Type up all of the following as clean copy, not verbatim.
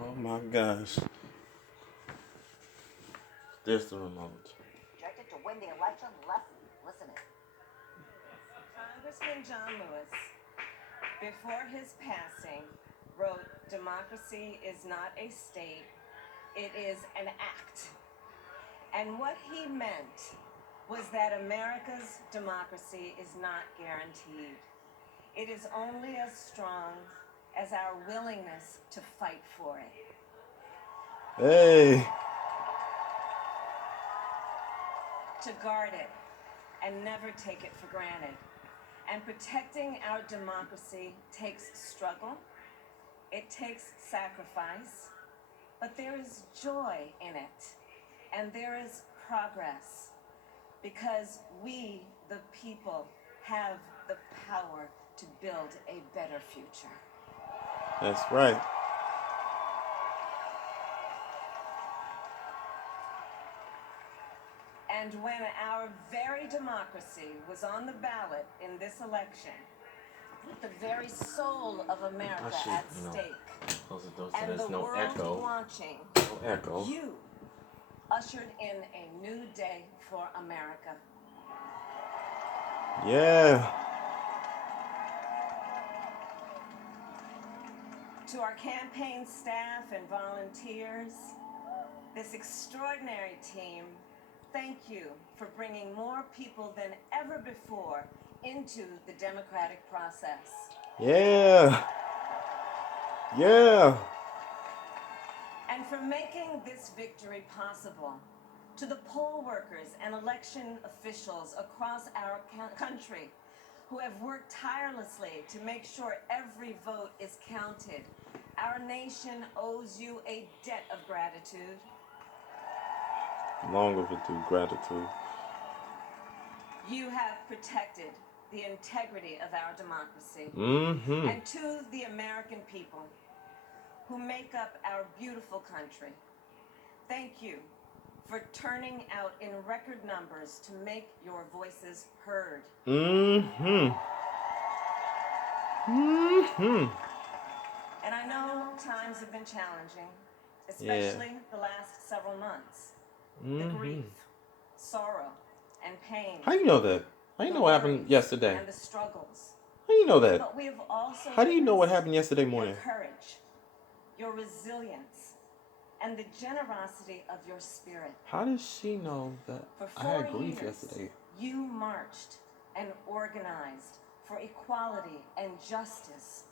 Oh my gosh. There's the remote. Projected to win the election. Listen it. Congressman John Lewis, before his passing, wrote, "Democracy is not a state, it is an act." And what he meant was that America's democracy is not guaranteed. It is only as strong as our willingness to fight for it. Hey. To guard it and never take it for granted. And protecting our democracy takes struggle, it takes sacrifice, but there is joy in it, and there is progress, because we, the people, have the power to build a better future. That's right. And when our very democracy was on the ballot in this election, with the very soul of America at stake, Close the door so and there's the no world echo. watching, No echo. you ushered in a new day for America. Yeah. To our campaign staff and volunteers, this extraordinary team, thank you for bringing more people than ever before into the democratic process. Yeah. Yeah. And for making this victory possible. To the poll workers and election officials across our country who have worked tirelessly to make sure every vote is counted, our nation owes you a debt of gratitude. Long overdue gratitude. You have protected the integrity of our democracy. Mm-hmm. And to the American people who make up our beautiful country, thank you for turning out in record numbers to make your voices heard. Mm-hmm. Mm-hmm. And I know times have been challenging, especially the last several months. The grief, sorrow, and pain. How do you know that? How do you know what happened yesterday? And the struggles. How do you know that? But we have also How do you know what happened yesterday morning? your courage, your resilience, and the generosity of your spirit. How does she know that I had grief yesterday? You marched and organized for equality and justice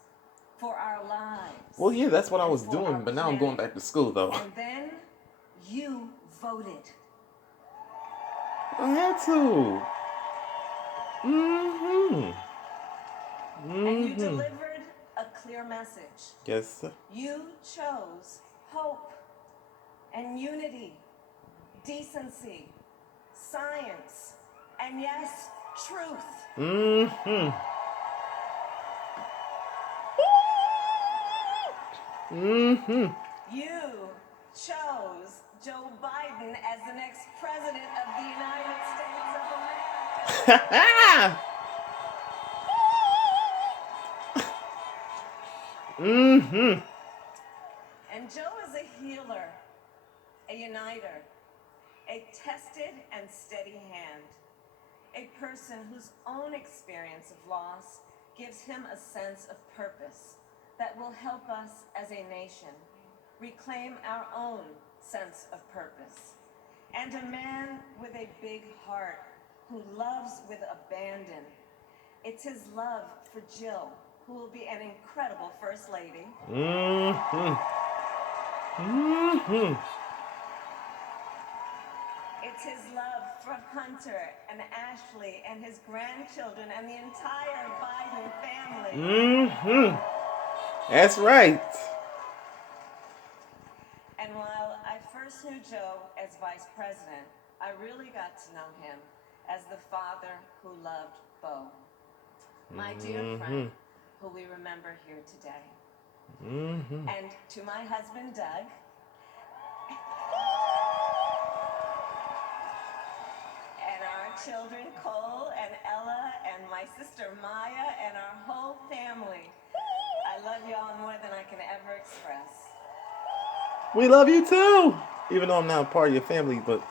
for our lives. Well, yeah, that's what I was doing, but now I'm going back to school, though. And then you voted. I had to. Mm-hmm. And you delivered a clear message. Yes, sir. You chose hope and unity, decency, science, and yes, truth. Mm-hmm. Mm-hmm. You chose Joe Biden as the next president of the United States of America. Mm-hmm. And Joe is a healer, a uniter, a tested and steady hand, a person whose own experience of loss gives him a sense of purpose that will help us as a nation reclaim our own sense of purpose. And a man with a big heart who loves with abandon. It's his love for Jill, who will be an incredible First Lady. Mm-hmm. Mm-hmm. It's his love for Hunter and Ashley and his grandchildren and the entire Biden family. Mm-hmm. That's right. And while I first knew Joe as vice president, I really got to know him as the father who loved Bo. My dear friend, who we remember here today. And to my husband, Doug, and our children, Cole and Ella, and my sister, Maya, and our whole family. I love y'all more than I can ever express. We love you too. Even though I'm not a part of your family, but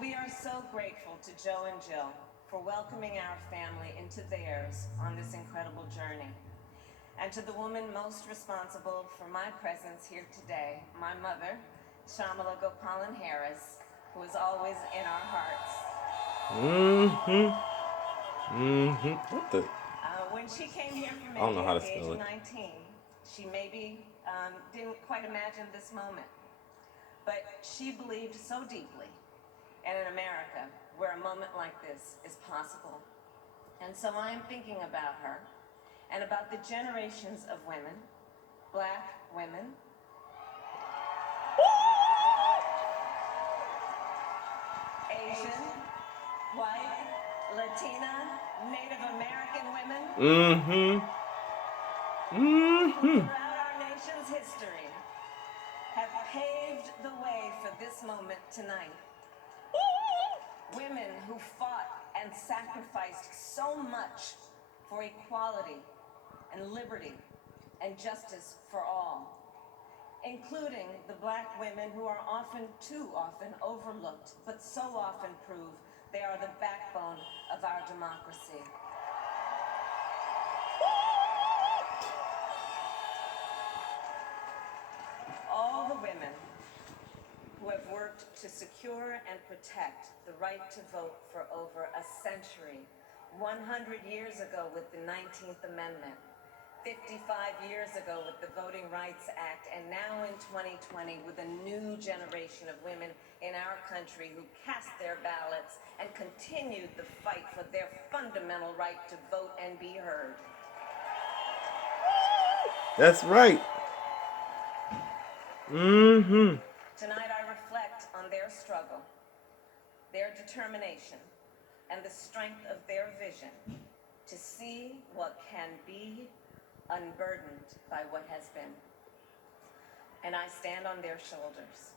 We are so grateful to Joe and Jill for welcoming our family into theirs on this incredible journey. And to the woman most responsible for my presence here today, my mother, Shamala Gopalan Harris, who is always in our hearts. what the? When she came here from I don't know India how at to the age spell of it. 19, she maybe didn't quite imagine this moment. But she believed so deeply in an America where a moment like this is possible. And so I am thinking about her and about the generations of women, black women, Asian, white, Latina, Native American women who throughout our nation's history have paved the way for this moment tonight. Women who fought and sacrificed so much for equality and liberty and justice for all, including the black women who are too often overlooked, but so often prove they are the backbone of our democracy. All the women who have worked to secure and protect the right to vote for over a century, 100 years ago with the 19th Amendment, 55 years ago with the Voting Rights Act, and now in 2020 with a new generation of women in our country who cast their ballots and continued the fight for their fundamental right to vote and be heard. That's right. Tonight I reflect on their struggle, their determination, and the strength of their vision to see what can be unburdened by what has been. And I stand on their shoulders.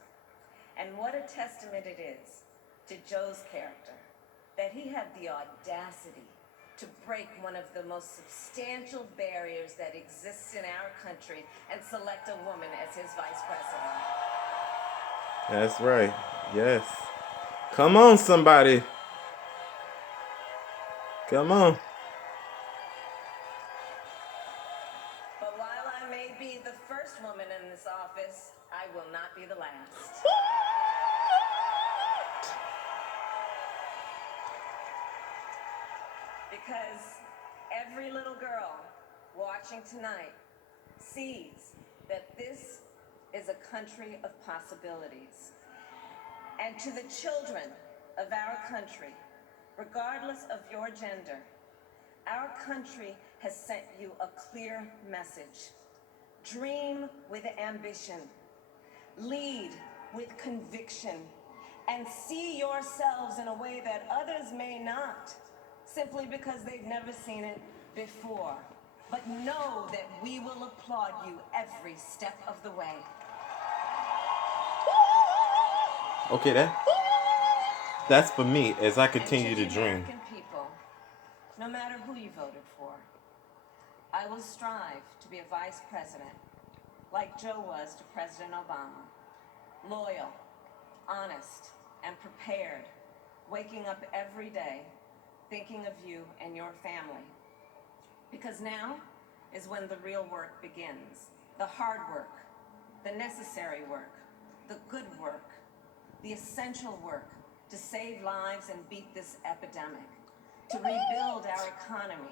And what a testament it is to Joe's character that he had the audacity to break one of the most substantial barriers that exists in our country and select a woman as his vice president. That's right. Yes. Come on, somebody. Come on. But while I may be the first woman in this office, I will not be the last. Because every little girl watching tonight sees that this is a country of possibilities. And to the children of our country, regardless of your gender, our country has sent you a clear message. Dream with ambition, lead with conviction, and see yourselves in a way that others may not, simply because they've never seen it before. But know that we will applaud you every step of the way. Okay, that's for me as I continue And to to the dream. American people, no matter who you voted for, I will strive to be a vice president, like Joe was to President Obama. Loyal, honest, and prepared, waking up every day thinking of you and your family. Because now is when the real work begins. The hard work, the necessary work, the good work, the essential work to save lives and beat this epidemic, to rebuild our economy,